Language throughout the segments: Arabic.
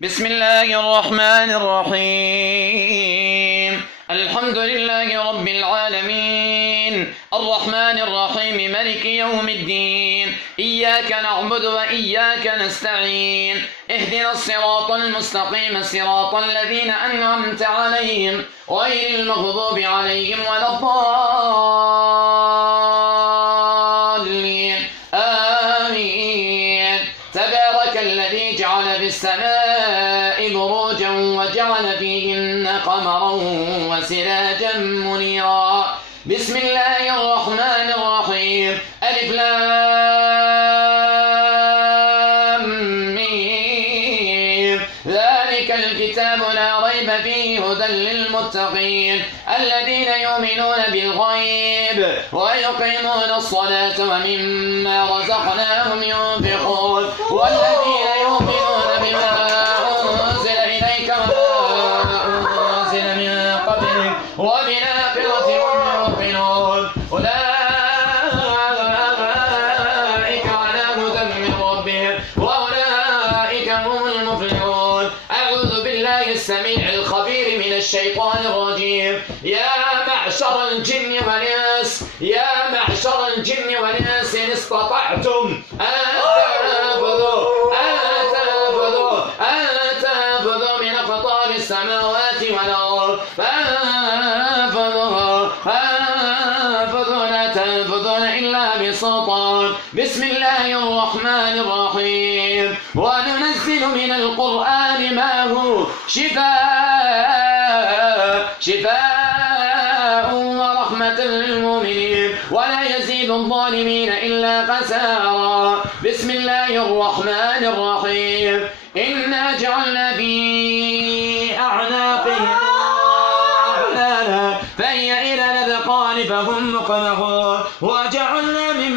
بسم الله الرحمن الرحيم. الحمد لله رب العالمين، الرحمن الرحيم، ملك يوم الدين. إياك نعبد وإياك نستعين، اهدنا الصراط المستقيم، صراط الذين أنعمت عليهم غير المغضوب عليهم ولا الضالين. آمين. تبارك الذي جعل في السماء بروجا وجعل فيهن قمرا وسراجا منيرا. بسم الله الرحمن الرحيم. ألف لام ميم. ذلك الكتاب لا ريب فيه هدى للمتقين الذين يؤمنون بالغيب ويقيمون الصلاة ومما رزقناهم ينفقون والذين يؤمنون بما أنزل إليك وما أنزل من قبلك وبالآخرة هم يوقنون أولئك على هدى من ربهم وأولئك هم المفلحون. أعوذ بالله السميع الخبير من الشيطان الرجيم. يا معشر الجن والإنس، يا معشر الجن والإنس إن استطعتم أن تنفذوا من أقطار السماوات والأرض فانفذوا لا تنفذون إلا بسلطان. بسم الله الرحمن الرحيم. وننزل من القرآن ما هو شفاء ورحمة للمؤمنين ولا يزيد الظالمين إلا خسارا. بسم الله الرحمن الرحيم. إنا جعلنا في أعناقهم أغلالا فهي إلى الأذقان فهم مقمحون وجعلنا من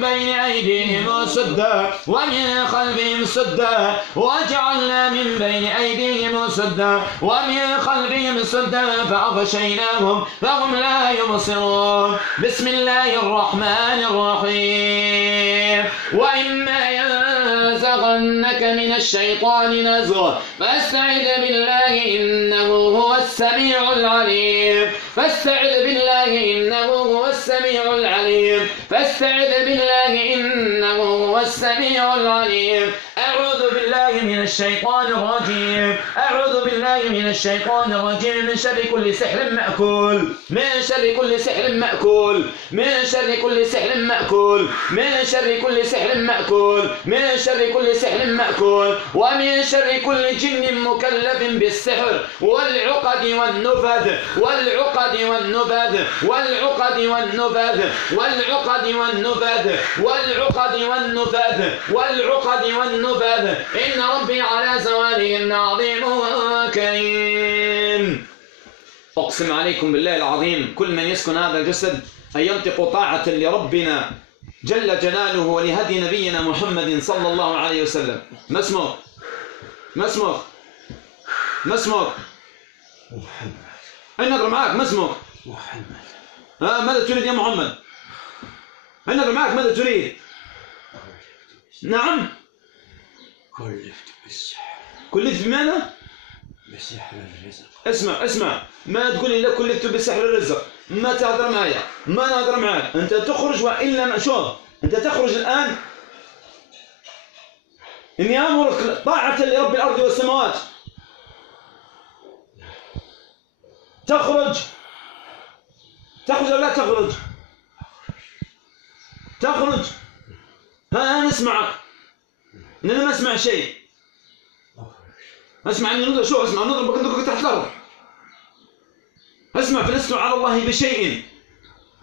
بين أيديهم سدا ومن خلفهم سدا وجعلنا من بين أيديهم سدا ومن خلفهم سدا فأغشيناهم فهم لا يبصرون. بسم الله الرحمن الرحيم. وإما ينزغنك من الشيطان نزغ فاستعذ بالله إنه هو السميع العليم. فاستعذ بالله إنه هو السميع العليم. فاستعذ بالله إنه هو السميع العليم. أعوذ بالله من الشيطان الرجيم. أعوذ بالله من الشيطان الرجيم. من شر كل سحر مأكول، من شر كل سحر مأكول، من شر كل سحر مأكول، من شر كل سحر مأكول، من شر كل سحر مأكول، ومن شر كل جن مكلف بالسحر والعقد والنفذ والعقد والنفذ والعقد والنفذ والعقد والنفذ والعقد والنفذ والعقد والنفذ. إن ربي على زوالهن عظيم وكريم. أقسم عليكم بالله العظيم كل من يسكن هذا الجسد أن ينطق طاعة لربنا جل جلاله ولهدي نبينا محمد صلى الله عليه وسلم. ما اسمك؟ ما اسمك؟ ما اسمك؟ محمد. أين أقرأ معك؟ ما اسمك؟ محمد. ماذا تريد يا محمد؟ أين أقرأ معك؟ ماذا تريد؟ نعم؟ كلفت بالسحر. كلفت بماذا؟ بسحر الرزق. اسمع ما تقولي لا كلفت بسحر الرزق. ما تهضر معايا، ما نهضر معاك. أنت تخرج وإلا شوف أنت تخرج الآن. إني أمرك طاعة لرب الأرض والسماوات. تخرج أو لا تخرج؟ تخرج. أنا أسمعك. أنا ما أسمع شيء. اسمع أني نضرب. شوف اسمع نضربك أنت تحت الأرض. اسمع فلستم على الله بشيء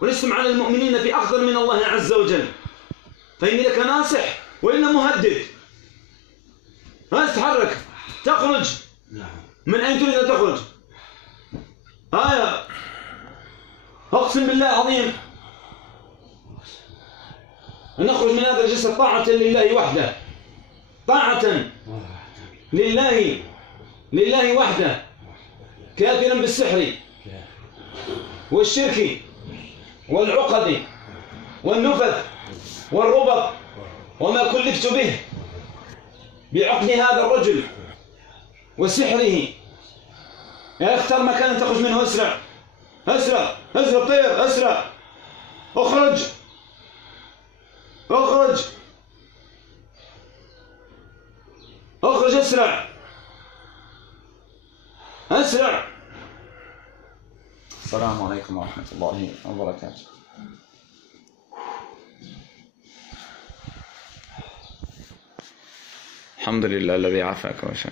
ولستم على المؤمنين في أفضل من الله عز وجل. فإني لك ناصح وإلا مهدد. ها تتحرك. تخرج. من أين تريد أن تخرج؟ آية. أقسم بالله العظيم أن نخرج من هذا الجسد طاعة لله وحده، طاعة لله وحده، كافرا بالسحر والشرك والعقد والنفذ والربط وما كلفت به بعقد هذا الرجل وسحره. اختر مكان تخرج منه. اسرع اسرع اسرع، طير اسرع، اخرج اخرج اخرج، اسرع اسرع. السلام عليكم ورحمة الله وبركاته. الحمد لله الذي عافاك وشفاك.